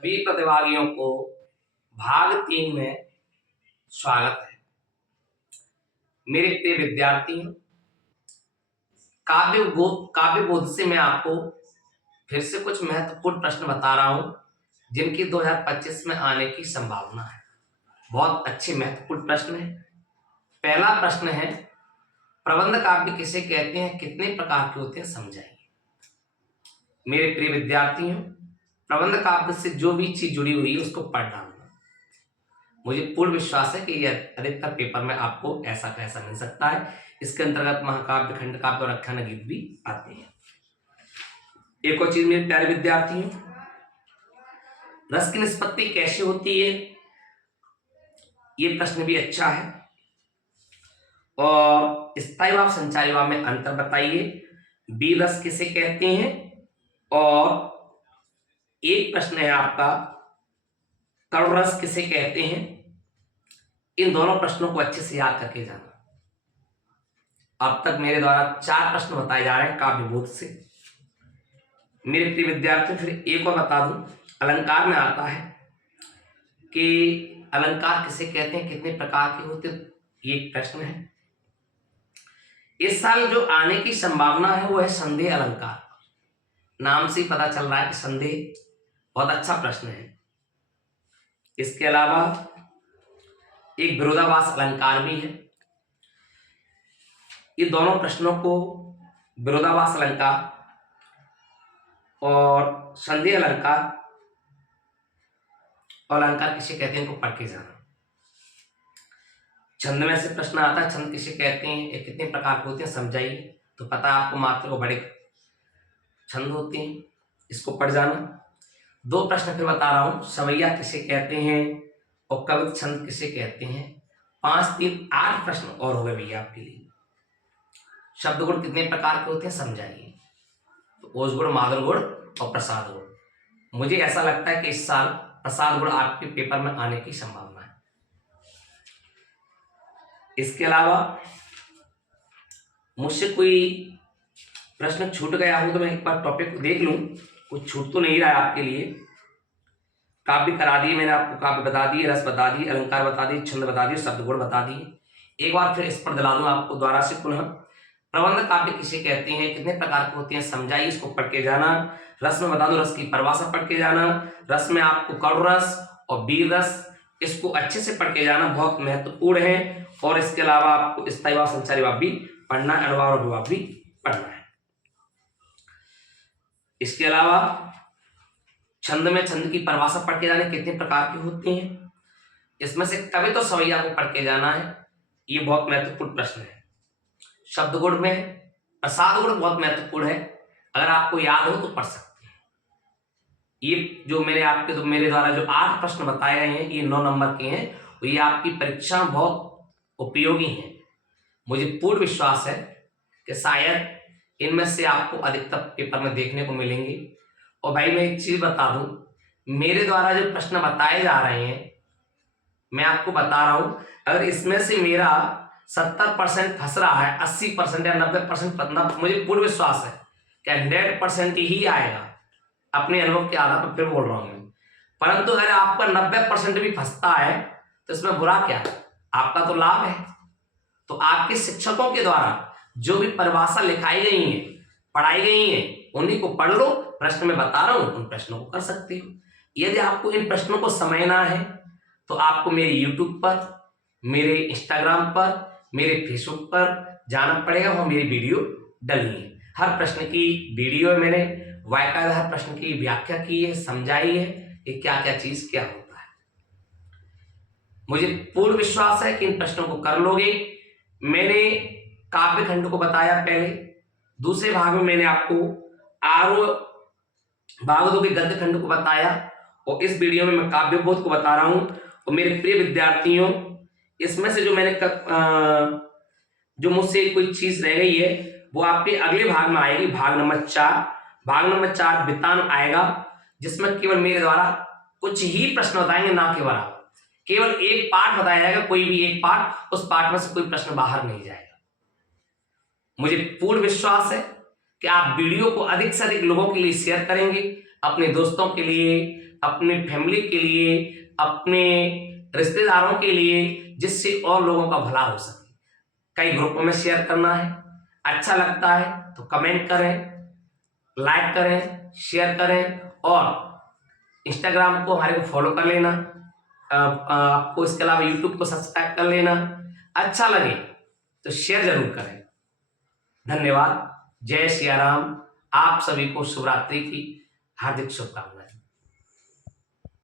सभी प्रतिभागियों को भाग 3 में स्वागत है। मेरे प्रिय विद्यार्थियों, काव्य बोध से मैं आपको फिर से कुछ महत्वपूर्ण प्रश्न बता रहा हूं जिनकी 2025 में आने की संभावना है। बहुत अच्छे महत्वपूर्ण प्रश्न है। पहला प्रश्न है, प्रबंध काव्य किसे कहते हैं, कितने प्रकार के होते हैं, समझाइए। मेरे प्रिय विद्यार्थियों, प्रबंध काव्य से जो भी चीज जुड़ी हुई है उसको पढ़ डालना। मुझे पूर्ण विश्वास है कि यह अधिकतर पेपर में आपको ऐसा कैसा मिल सकता है। इसके अंतर्गत महाकाव्य, खंड काव्य और आख्यान गीत भी आते हैं। एक और चीज मेरे प्यारे विद्यार्थियों, रस की निष्पत्ति कैसे होती है, ये प्रश्न भी अच्छा है। और स्थायी भाव संचारी भाव में अंतर बताइए। बीज रस किसे कहते हैं। और एक प्रश्न है आपका, करुण रस किसे कहते हैं। इन दोनों प्रश्नों को अच्छे से याद करके जाना। अब तक मेरे द्वारा 4 प्रश्न बताए जा रहे हैं काव्य बोध से। मेरे प्रिय विद्यार्थी, फिर एक और बता दूं, अलंकार में आता है कि अलंकार किसे कहते हैं, कितने प्रकार के होते हैं, ये एक प्रश्न है। इस साल जो आने की संभावना है वो है संदेह अलंकार। नाम से ही पता चल रहा है कि संदेह बहुत अच्छा प्रश्न है। इसके अलावा एक विरोधाभास अलंकार भी है। ये दोनों प्रश्नों को, विरोधाभास अलंकार और संदेह अलंकार और अलंकार किसे कहते हैं, इनको पढ़ के जाना। छंद में से प्रश्न आता है, छंद किसे कहते हैं, ये कितने प्रकार के होते हैं, समझाइए। तो पता है आपको, मात्र और बड़े छंद होते हैं, इसको पढ़ जाना। 2 प्रश्न फिर बता रहा हूं, सवैया किसे कहते हैं और कवित छंद किसे कहते हैं। 5, 3, 8 प्रश्न और हो गए भैया आपके लिए। शब्द गुण कितने प्रकार के होते हैं, समझाइए। तो ओज गुण, माधुर गुण और प्रसाद गुण। मुझे ऐसा लगता है कि इस साल प्रसाद गुण आपके पेपर में आने की संभावना है। इसके अलावा मुझसे कोई प्रश्न छूट गया हो तो मैं एक बार टॉपिक को देख लूं, कुछ छूट तो नहीं रहा है आपके लिए। काव्य करा दिए मैंने आपको, काव्य बता दिए, रस बता दिए, अलंकार बता दिए, छंद बता दिए, शब्द गुण बता दिए। एक बार फिर इस पर दिला दूं आपको द्वारा से पुनः। प्रबंध काव्य किसे कहते हैं, कितने प्रकार के होते हैं, समझाइए, इसको पढ़ के जाना। रस में बता दो, रस की परिभाषा पढ़ के जाना। रस में आपको करुण रस और बीर रस, इसको अच्छे से पढ़ के जाना, बहुत महत्वपूर्ण है। और इसके अलावा आपको स्थायी भाव, संचारी भाव भी पढ़ना है, अनुभाव और विभाव भी पढ़ना है। इसके अलावा छंद में छंद की परिभाषा पढ़ के जाने, कितने प्रकार के होते हैं। इसमें से कवि तो सवैया को पढ़ के जाना है, ये बहुत महत्वपूर्ण प्रश्न है। शब्द गुण में प्रसाद गुण बहुत महत्वपूर्ण है, अगर आपको याद हो तो पढ़ सकते हैं। ये जो मेरे द्वारा जो 8 प्रश्न बताए गए हैं, ये 9 नंबर के हैं, ये आपकी परीक्षा में बहुत उपयोगी हैं। मुझे पूर्ण विश्वास है कि शायद इनमें से आपको अधिकतर पेपर में देखने को मिलेंगे। और भाई मैं एक चीज बता दूं, मेरे द्वारा जो प्रश्न बताए जा रहे हैं, मैं आपको बता रहा हूं, अगर इसमें से मेरा 70% फंस रहा है, 80% या 90%, मुझे पूर्ण विश्वास है कि 100% ही आएगा। अपने अनुभव के आधार पर फिर बोल रहा हूं मैं। परंतु अगर आपका 90% भी फंसता है तो इसमें बुरा क्या है, आपका तो लाभ है। तो आपके शिक्षकों के द्वारा जो भी परिभाषा लिखाई गई है, पढ़ाई गई है, उन्हीं को पढ़ लो। प्रश्न में बता रहा हूं, उन प्रश्नों को कर सकते हो। यदि आपको इन प्रश्नों को समझना है तो आपको मेरे यूट्यूब पर, मेरे इंस्टाग्राम पर, मेरे फेसबुक पर जाना पड़ेगा। वहां मेरी वीडियो डली है, हर प्रश्न की वीडियो है, मैंने वाकायदा हर प्रश्न की व्याख्या की है, समझाई है कि क्या क्या चीज क्या होता है। मुझे पूर्ण विश्वास है कि इन प्रश्नों को कर लोगे। मैंने काव्य खंड को बताया पहले, दूसरे भाग में मैंने आपको आरोह भागवतों के गद्य खंड को बताया, और इस वीडियो में मैं काव्य बोध को बता रहा हूं। और मेरे प्रिय विद्यार्थियों, इसमें से जो जो मुझसे कोई चीज रह गई है वो आपके अगले भाग में आएगी, भाग नंबर 4। भाग नंबर 4 वितान आएगा, जिसमें केवल मेरे द्वारा कुछ ही प्रश्न बताएंगे, ना के बराबर। केवल एक पार्ट बताया जाएगा, कोई भी एक पार्ट, उस पार्ट में से कोई प्रश्न बाहर नहीं जाएगा। मुझे पूर्ण विश्वास है कि आप वीडियो को अधिक से अधिक लोगों के लिए शेयर करेंगे, अपने दोस्तों के लिए, अपनी फैमिली के लिए, अपने रिश्तेदारों के लिए, जिससे और लोगों का भला हो सके। कई ग्रुपों में शेयर करना है। अच्छा लगता है तो कमेंट करें, लाइक करें, शेयर करें और इंस्टाग्राम को हमारे को फॉलो कर लेना। आपको इसके अलावा यूट्यूब को सब्सक्राइब कर लेना। अच्छा लगे तो शेयर जरूर करें। धन्यवाद। जय सिया राम। आप सभी को शिवरात्रि की हार्दिक शुभकामनाएं।